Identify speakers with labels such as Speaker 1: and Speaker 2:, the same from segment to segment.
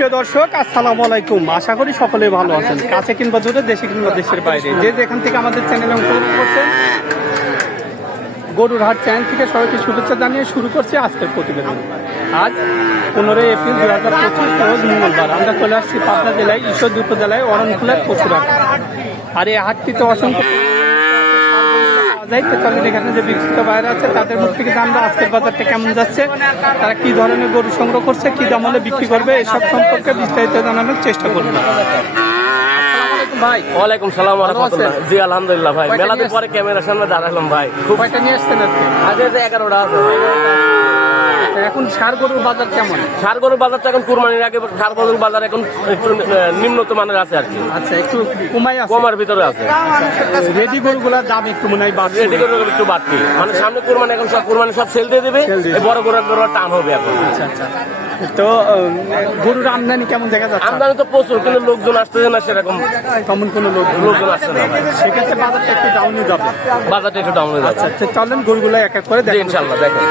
Speaker 1: সুপ্রিয় দর্শক, আসসালামু আলাইকুম। আশা করি সকলে ভালো আছেন। কাছে কিংবা দূরে, দেশে কিংবা দেশের বাইরে। যে যেখান থেকে আমাদের চ্যানেলে অংশগ্রহণ করছেন গরুর হাট চ্যানেল থেকে সবাইকে শুভেচ্ছা জানিয়ে শুরু করছি আজকের প্রতিবেদন। আজ পনেরোই এপ্রিল দু হাজার পঁচিশ রোজ মঙ্গলবার। আমরা চলে আসছি পাবনা জেলায় ঈশ্বর উপজেলায়, অরণকুলার পশুরহাট। আর এই হাটটিতে অসংখ্য তো চলেন এখানে যে বিক্রিত বাইরে আছে তাদের মুখ থেকে জানব আজকের বাজারটা কেমন যাচ্ছে তারা কি ধরনের গরু সংগ্রহ করছে কি দাম হলে বিক্রি করবে এসব সম্পর্কে বিস্তারিত জানানোর চেষ্টা করব। ভাই।
Speaker 2: ওয়ালাইকুম সালাম জি আলহামদুলিল্লাহ ভাই।
Speaker 1: মেলাতে
Speaker 2: পরে ক্যামেরার সামনে দাঁড়ালাম ভাই। খুব
Speaker 1: নিয়ে আসছেন আজকে?
Speaker 2: আগে এগারোটা আছে।
Speaker 1: আচ্ছা, এখন সার গরুর বাজার কেমন?
Speaker 2: সার গরুর বাজারটা এখন কুরবানির আগে সার গরুর বাজার এখন একটু নিম্নত মানের আছে আর কি।
Speaker 1: আচ্ছা একটু কমাই আছে।
Speaker 2: কমার ভিতরে আছে।
Speaker 1: রেডি গরুগুলার দাম একটু মনে হয় বাড়ছে।
Speaker 2: রেডি করে একটু বাড়তি মানে সামনে কুরবানি এখন সব কুরবানি সব সেল দিয়ে দিবে। এই বড় গরু গরু টান হবে এখন।
Speaker 1: আচ্ছা আচ্ছা। তো গরুর আমদানি কেমন দেখা যাচ্ছে?
Speaker 2: আমদানি তো প্রচুর কিন্তু লোকজন আসতেছে না সেরকম।
Speaker 1: তেমন কোনো লোক।
Speaker 2: লোকজন আসছে না।
Speaker 1: সেক্ষেত্রে বাজারটা একটু ডাউনে যাবে।
Speaker 2: বাজারটা একটু ডাউন হয়ে যাচ্ছে
Speaker 1: আচ্ছা চলেন গরুগুলো এক এক করে দেখেন
Speaker 2: ইনশাল্লাহ দেখেন।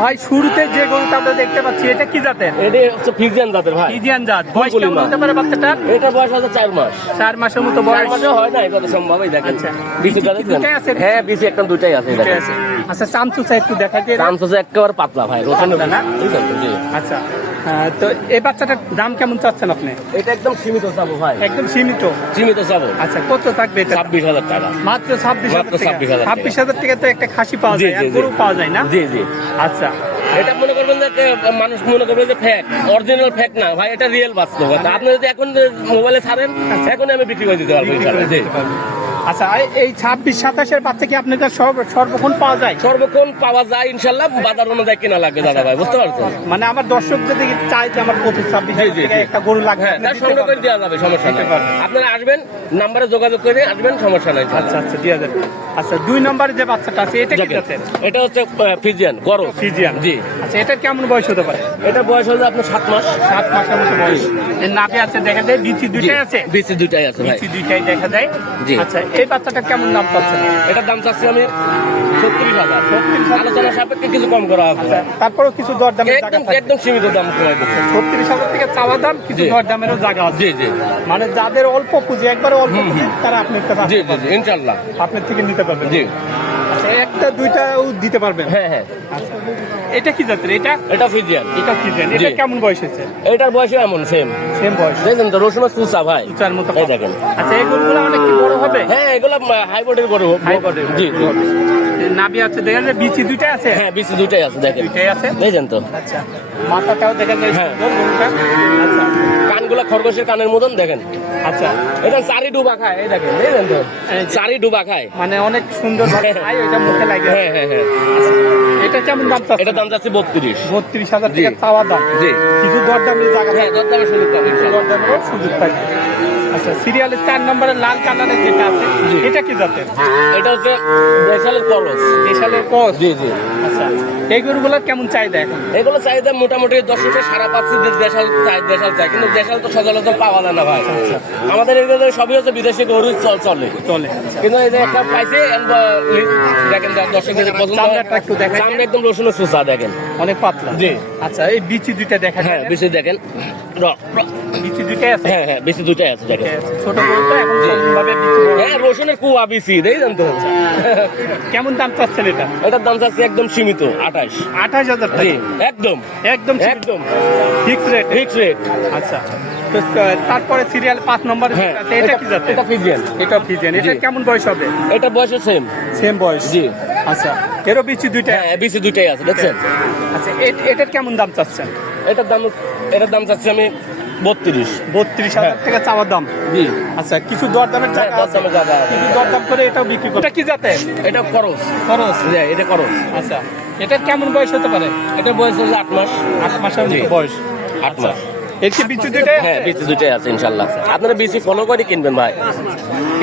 Speaker 1: ভাই শুরুতে যে গরুটা আমরা দেখতে পাচ্ছি এটা কি জাতের?
Speaker 2: এটা হচ্ছে ফিজিয়ান জাতের ভাই।
Speaker 1: ফিজিয়ান জাত। বয়স কেমন হতে পারে বাচ্চাটা?
Speaker 2: এটা বয়স আছে চার মাস।
Speaker 1: চার মাসের মতো বয়স।
Speaker 2: মাসে হয় না এটা সম্ভব এই দেখেন।
Speaker 1: আচ্ছা। দুটাই আছে?
Speaker 2: হ্যাঁ বিসি একটা দুটাই আছে
Speaker 1: আছে। আচ্ছা সামসুসা একটু দেখা যায়
Speaker 2: সামসুসা হচ্ছে একেবারে পাতলা ভাই রোশন
Speaker 1: না? আচ্ছা। তো এই বাচ্চাটার দাম কেমন চাচ্ছেন আপনি?
Speaker 2: এটা একদম সীমিত চাবো ভাই।
Speaker 1: একদম সীমিত?
Speaker 2: সীমিত চাবো।
Speaker 1: আচ্ছা কত থাকবে এটা?
Speaker 2: ছাব্বিশ হাজার টাকা।
Speaker 1: মাত্র ছাব্বিশ হাজার
Speaker 2: মাত্র 26,000
Speaker 1: ছাব্বিশ হাজার টাকা তো একটা খাসি পাওয়া যায় আর গরু পাওয়া যায় না?
Speaker 2: জি জি।
Speaker 1: আচ্ছা।
Speaker 2: এটা মনে করবেন যে মানুষ মনে করবে যে ফ্যাক অরিজিনাল ফ্যাক না। ভাই এটা রিয়েল বাস্তব। আপনি যদি এখন মোবাইলে ছাড়েন এখন আমি বিক্রি করে দিতে পারব।
Speaker 1: আচ্ছা এই- ছাব্বিশ সাতাশের বাচ্চা কি আপনাদের সব সর্বক্ষণ পাওয়া যায়?
Speaker 2: সর্বক্ষণ পাওয়া যায় ইনশাল্লাহ। বাজার অনুযায়ী কিনা লাগবে দাদা ভাই বুঝতে পারছেন?
Speaker 1: মানে আমার দর্শক যদি চাই যে আমার পঁচিশ ছাব্বিশ। একটা গরু লাগবে
Speaker 2: হ্যাঁ সঙ্গে করে দেওয়া যাবে সমস্যা নেই। আপনারা আসবেন নাম্বারে যোগাযোগ করে আসবেন সমস্যা নাই।
Speaker 1: আচ্ছা আচ্ছা দিয়ে যাবে আচ্ছা দুই নম্বরে যে বাচ্চাটা আছে এটা কি জাতের?
Speaker 2: এটা হচ্ছে ফিজিয়ান গরম।
Speaker 1: ফিজিয়ান।
Speaker 2: জি।
Speaker 1: আচ্ছা এটার কেমন বয়স হতে পারে?
Speaker 2: এটা বয়স হচ্ছে আপনার সাত মাস।
Speaker 1: সাত মাসের মতো বয়স। এর নাভি আছে দেখা যায় বিচি দুইটাই আছে?
Speaker 2: বিসি দুইটাই আছে ভাই।
Speaker 1: বিচি দুইটাই দেখা যায়।
Speaker 2: জি।
Speaker 1: আচ্ছা এই বাচ্চাটা কেমন দাম চাচ্ছেন?
Speaker 2: এটার দাম চাচ্ছি আমি ছত্রিশ হাজার। আলোচনা সাপেক্ষে কিছু কম করা হবে।
Speaker 1: আচ্ছা তারপরেও কিছু দর দামের
Speaker 2: একদম সীমিত দাম করা
Speaker 1: ছত্রিশ হাজার থেকে চাওয়া দাম কিছু দর দামেরও জায়গা আছে।
Speaker 2: জি জি।
Speaker 1: মানে যাদের অল্প পুঁজি একবারে অল্প পুঁজি তারা আপনার কাছে
Speaker 2: জি জি জি ইনশাল্লাহ
Speaker 1: আপনার থেকে নিতে পারবেন
Speaker 2: জি।
Speaker 1: আচ্ছা একটা দুইটাও দিতে পারবেন।
Speaker 2: হ্যাঁ হ্যাঁ।
Speaker 1: আচ্ছা এটা কি জাতের? এটা?
Speaker 2: এটা ফিজিয়ান।
Speaker 1: এটা কি জানি এটা কেমন বয়স হয়েছে?
Speaker 2: এটার বয়সও এমন সেম
Speaker 1: সেম বয়স।
Speaker 2: দেখছেন তো রসুনের চুচা ভাই।
Speaker 1: চার মতো
Speaker 2: এই দেখেন।
Speaker 1: আচ্ছা এইগুলো অনেক কি বড় হবে?
Speaker 2: হ্যাঁ এগুলো হাইবোর্ডের গরু
Speaker 1: হাইবোর্ডের
Speaker 2: জি
Speaker 1: নাভি আছে দেখা যায় বিচি দুইটা আছে?
Speaker 2: হ্যাঁ বিসি দুইটাই আছে দেখেন।
Speaker 1: দুইটাই আছে?
Speaker 2: দেখছেন তো।
Speaker 1: আচ্ছা মাথাটাও দেখা যায়
Speaker 2: হ্যাঁ।
Speaker 1: আচ্ছা।
Speaker 2: কানগুলা খরগোশের কানের মতন দেখেন।
Speaker 1: আচ্ছা
Speaker 2: এটা চারি ডুবা খায় এই দেখেন দেখেন তো। চারি ডুবা খায়।
Speaker 1: মানে অনেক সুন্দর ভাবে খায় এটা মুখে লাগে।
Speaker 2: হ্যাঁ হ্যাঁ হ্যাঁ
Speaker 1: এটা কেমন দাম চাচ্ছে
Speaker 2: এটা দাম চাচ্ছে বত্রিশ।
Speaker 1: বত্রিশ হাজার। টাকা চাওয়া দাম।
Speaker 2: জি।
Speaker 1: কিছু দরদামের জায়গা
Speaker 2: হ্যাঁ দরদামের সুযোগ পাবে
Speaker 1: কিছু দরদামেরও সুযোগ থাকবে আচ্ছা সিরিয়ালের চার নম্বরের লাল কালারের যেটা আছে এটা কি জাতের?
Speaker 2: এটা হচ্ছে দেশালের করস
Speaker 1: দেশালের কস
Speaker 2: জি জি।
Speaker 1: আচ্ছা এই গরুগুলোর কেমন চাহিদা এখন?
Speaker 2: এগুলো চাহিদা মোটামুটি দশ রুপে সারা পাচ্ছি দেশাল চাই দেশাল চাই কিন্তু দেশাল তো সচরাচর পাওয়া যায় না ভাই। আমাদের এগুলো সবই হচ্ছে বিদেশি গরু চল- চলে।
Speaker 1: চলে
Speaker 2: কিন্তু এই যে একটা পাইছে দেখেন দর্শক যদি পছন্দ
Speaker 1: চামড়াটা একটু দেখাই।
Speaker 2: চামড়া একদম রসুন সুসা দেখেন।
Speaker 1: অনেক পাতলা।
Speaker 2: জি।
Speaker 1: আচ্ছা এই বিচি দুইটা দেখেন
Speaker 2: হ্যাঁ বেশি দেখেন। র- র-
Speaker 1: বিচি দুইটাই আছে?
Speaker 2: হ্যাঁ হ্যাঁ বেশি দুটাই আছে দেখেন
Speaker 1: ছোট গরু তো এখন ভাবে বিচি
Speaker 2: হ্যাঁ রসুনের কুয়া বেশি দেখছেন তো
Speaker 1: কেমন দাম চাচ্ছেন এটা?
Speaker 2: এটার দাম চাচ্ছি একদম সীমিত আঠাশ।
Speaker 1: আঠাশ হাজার
Speaker 2: জি
Speaker 1: টাকা
Speaker 2: একদম
Speaker 1: একদম
Speaker 2: একদম।
Speaker 1: ফিক্স রেট
Speaker 2: ফিক্স রেট
Speaker 1: আচ্ছা। তারপরে সিরিয়াল পাঁচ নম্বর
Speaker 2: হ্যাঁ
Speaker 1: আছে এটা কি জাতের?
Speaker 2: এটা ফিজিয়ান
Speaker 1: এটা ফিজেন এটা কেমন বয়স হবে?
Speaker 2: এটা বয়সে সেম
Speaker 1: সেম বয়স।
Speaker 2: জি।
Speaker 1: আচ্ছা। এরও বিচি দুইটা
Speaker 2: হ্যাঁ বেশি দুটাই আছে দেখছেন?
Speaker 1: আচ্ছা এটার কেমন দাম চাচ্ছেন?
Speaker 2: এটার দাম এটার দাম চাচ্ছি আমি বত্রিশ।
Speaker 1: বত্রিশ হাজার টাকা চাওয়ার দাম।
Speaker 2: জি।
Speaker 1: আচ্ছা কিছু দরদামের
Speaker 2: হ্যাঁ
Speaker 1: জায়গা আছে। কিছু দরদাম করে এটাও বিক্রি করে। এটা কি জাতের?
Speaker 2: এটা খরচ
Speaker 1: খরচ
Speaker 2: হ্যাঁ এটা খরচ
Speaker 1: আচ্ছা এটার কেমন বয়স হতে পারে?
Speaker 2: এটা বয়স হচ্ছে আট মাস।
Speaker 1: আট মাসের বয়স।
Speaker 2: আট মাস।
Speaker 1: এর কি বিচি দুইটা
Speaker 2: হ্যাঁ বেশি দুটাই আছে ইনশাল্লাহ। আপনারা বেশি ফলো করে কিনবেন ভাই।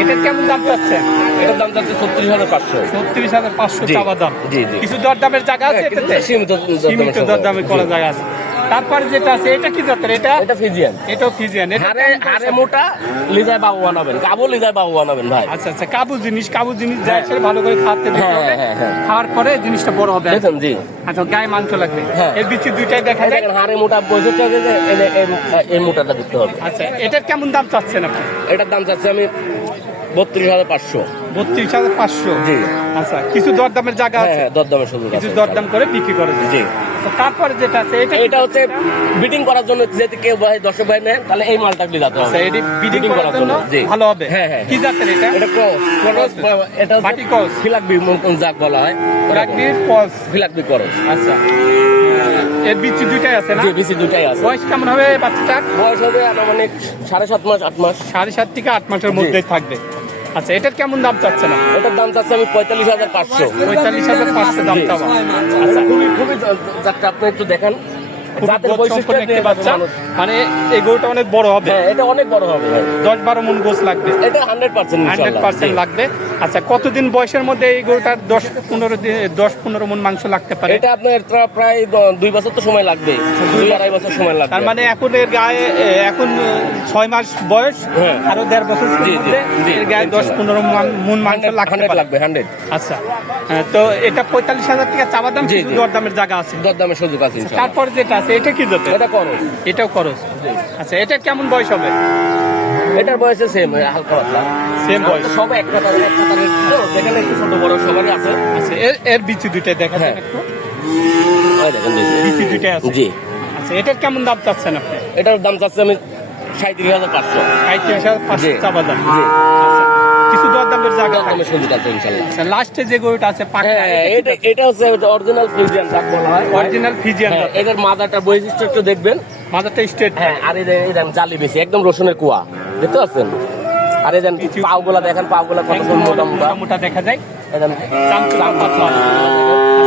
Speaker 1: এটার কেমন দাম চাচ্ছেন
Speaker 2: এটার দাম যাচ্ছে ছত্রিশ হাজার পাঁচশো।
Speaker 1: ছত্রিশ হাজার পাঁচশো। দাম।
Speaker 2: জি, জি।
Speaker 1: কিছু দরদামের জায়গা আছে
Speaker 2: হ্যাঁ,
Speaker 1: এটাতে?
Speaker 2: সীমিত
Speaker 1: সীমিত দরদামে করা জায়গা আছে। তারপরে যেটা আছে এটা কি জাতের? এটা
Speaker 2: এটা ফিজিয়ান।
Speaker 1: এটাও ফিজিয়ান। এটা
Speaker 2: হারে
Speaker 1: পয়সা?
Speaker 2: মোটা লিজায় বাবু বানাবেন কাবু লিজায় বাবু বানাবেন ভাই।
Speaker 1: আচ্ছা আচ্ছা কাবু জিনিস কাবু জিনিস যায় সেটা ভালো করে দিতে
Speaker 2: হ্যাঁ,
Speaker 1: হবে।
Speaker 2: হ্যাঁ, হ্যাঁ।
Speaker 1: খাওয়ার পরে জিনিসটা বড় হবে।
Speaker 2: দেখুন জি।
Speaker 1: আচ্ছা গায়ে মাংস লাগবে।
Speaker 2: হ্যাঁ।
Speaker 1: এর বিচি দুইটাই দেখা যায়।
Speaker 2: হারে মোটা হচ্ছে যে এই- এই- এই মোটাটা দিতে হবে।
Speaker 1: আচ্ছা এটার কেমন দাম চাচ্ছেন আপনি?
Speaker 2: এটার দাম চাচ্ছি আমি বত্রিশ হাজার পাঁচশো।
Speaker 1: বত্রিশ হাজার পাঁচশো?
Speaker 2: জি।
Speaker 1: আচ্ছা কিছু দরদামের জায়গা
Speaker 2: হ্যাঁ
Speaker 1: আছে?
Speaker 2: হ্যাঁ দরদামের সুযোগ
Speaker 1: কিছু দরদাম করে বিক্রি করে।
Speaker 2: জি।
Speaker 1: তারপরে যেটা আছে এটা
Speaker 2: এটা হচ্ছে বিডিং করার জন্য যদি কেউ ভাই দর্শক ভাই নেন তাহলে এই মালটা নিয়ে যেতে
Speaker 1: আচ্ছা
Speaker 2: হবে।
Speaker 1: এটি বিডিং করার জন্য ভালো হবে।
Speaker 2: হ্যাঁ, হ্যাঁ,
Speaker 1: কি জাতের এটা?
Speaker 2: এটা ক্রস ক্রস এটা
Speaker 1: বাটি।
Speaker 2: ফিলাকবি যাক বলা হয়? ফিলাকবি ক্রস
Speaker 1: আচ্ছা। এর বিচি দুইটাই আছে না?
Speaker 2: দুটাই আছে।
Speaker 1: বয়স কেমন হবে বাচ্চাটার?
Speaker 2: বয়স হবে আনুমানিক সাড়ে সাত মাস আট মাস।
Speaker 1: সাড়ে সাত থেকে আট মাসের মধ্যেই থাকবে। আচ্ছা এটার কেমন দাম চাচ্ছে না
Speaker 2: এটার দাম চাচ্ছে আমি পঁয়তাল্লিশ হাজার পাঁচশো।
Speaker 1: পঁয়তাল্লিশ হাজার পাঁচশো দাম। চাওয়া।
Speaker 2: আচ্ছা। খুবই খুবই যাত্রা আপনি একটু দেখেন।
Speaker 1: মানে এই গরুটা অনেক বড় হবে।
Speaker 2: হ্যাঁ এটা অনেক বড় হবে
Speaker 1: দশ বারো মন গোছ লাগবে।
Speaker 2: এটা হান্ড্রেড পার্সেন্ট
Speaker 1: হান্ড্রেড পার্সেন্ট লাগবে। আচ্ছা কতদিন বয়সের মধ্যে এই গরুটার দশ পনেরো দিন দশ পনেরো মন মাংস লাগতে পারে?
Speaker 2: এটা আপনার প্রা- প্রায় দুই বছর তো সময় লাগবে। দুই আড়াই বছর সময় লাগবে।
Speaker 1: তার মানে এখন এর গায়ে এখন ছয় মাস বয়স
Speaker 2: হ্যাঁ।
Speaker 1: আরও দেড় বছর এর গায়ে দশ পনেরো মান- মাংস লাগতে
Speaker 2: লাগবে হান্ড্রেড।
Speaker 1: আচ্ছা। হ্যাঁ, তো এটা পঁয়তাল্লিশ হাজার টাকা চাওয়া দাম দরদামের জায়গা আছে?
Speaker 2: দরদামের সুযোগ আছে
Speaker 1: তারপর যেটা আছে এটা কি যেতে
Speaker 2: এটা করো।
Speaker 1: এটাও খরচ আচ্ছা এটা কেমন বয়স হবে?
Speaker 2: এটার বয়সে সেম হালকা পাতলা।
Speaker 1: Same বয়স।
Speaker 2: সব এক কাতারে এক তো যেখানে একটু ছোট বড় সবারই আছে।
Speaker 1: আচ্ছা এর বিচি দুইটা দেখা যায়
Speaker 2: হ্যাঁ।
Speaker 1: একটু। বিচি দুইটাই আছে।
Speaker 2: জি।
Speaker 1: আচ্ছা এটার কেমন দাম চাচ্ছেন আপনি?
Speaker 2: এটার দাম চাচ্ছি আমি সাঁত্রিশ হাজার পাঁচশো।
Speaker 1: পঁয়ত্রিশ হাজার পাঁচশো। চাওয়া দাম।
Speaker 2: জি।
Speaker 1: কিছু দরদামের জায়গা
Speaker 2: সুযোগ আছে ইনশাল্লাহ।
Speaker 1: আচ্ছা লাস্টে যে গরুটা আছে পাকা
Speaker 2: হ্যাঁ এটা এটা হচ্ছে অরিজিনাল যাক বলা হয়।
Speaker 1: অরিজিনাল ফিজিয়ান
Speaker 2: হ্যাঁ, এটার বৈশিষ্ট্য একটু দেখবেন।
Speaker 1: মাথাটা স্ট্রেট
Speaker 2: হ্যাঁ আর এই দেখেন জালি বেশি একদম রসুনের কুয়া। দেখতে পাচ্ছেন? আর এই পাওগুলা দেখেন পাওগুলা কত মোটা মোটা
Speaker 1: দেখা যায়।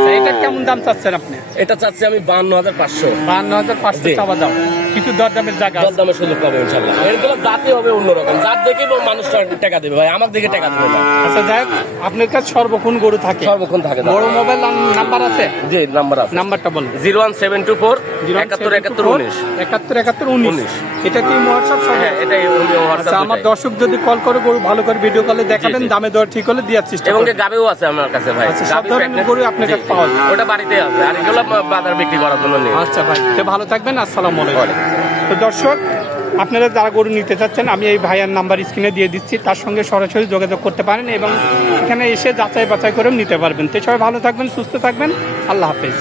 Speaker 1: আচ্ছা এটা কেমন দাম চাচ্ছেন আপনি?
Speaker 2: এটা চাচ্ছি আমি বান্ন হাজার পাঁচশো।
Speaker 1: বান্ন হাজার পাঁচশো। চাওয়া দাম। কিছু দরদামের জায়গা
Speaker 2: দরদামের সুযোগ পাবে ইনশাল্লাহ। এগুলো জাতি হবে অন্যরকম। জাত দেখে মানুষ টাকা দেবে ভাই আমার দিকে টাকা দেবে না।
Speaker 1: আচ্ছা যাই আপনার কাছে সর্বক্ষণ গরু থাকে।
Speaker 2: সর্বক্ষণ থাকে
Speaker 1: বড় মোবাইল নাম্বার আছে?
Speaker 2: জি নাম্বার আছে।
Speaker 1: নাম্বারটা বলুন।
Speaker 2: Zero one seven two four একাত্তর একাত্তর উনিশ।
Speaker 1: একাত্তর একাত্তর উনিশ।
Speaker 2: উনিশ।
Speaker 1: এটা কি হোয়াটসঅ্যাপ
Speaker 2: হ্যাঁ এটাই
Speaker 1: আচ্ছা আমার দর্শক যদি কল করে গরু ভালো করে ভিডিও কলে দেখাবেন। দামে দর ঠিক হলে দেওয়ার চেষ্টা
Speaker 2: এবং গাবেও আছে আমার কাছে ভাই।
Speaker 1: আচ্ছা, সব ধরনের গরুই আপনার কাছে পাওয়া যায়।
Speaker 2: ওটা বাড়িতে আছে। আর এগুলো বাজার বিক্রি করার জন্য নেই।
Speaker 1: আচ্ছা ভাই তো ভালো থাকবেন আসসালামু আলাইকুম। তো দর্শক আপনারা যারা গরু নিতে চাচ্ছেন আমি এই ভাইয়ার নাম্বার স্ক্রিনে দিয়ে দিচ্ছি। তার সঙ্গে সরাসরি যোগাযোগ করতে পারেন এবং এখানে এসে যাচাই বাছাই করেও নিতে পারবেন। তো সবাই ভালো থাকবেন সুস্থ থাকবেন। আল্লাহ হাফেজ।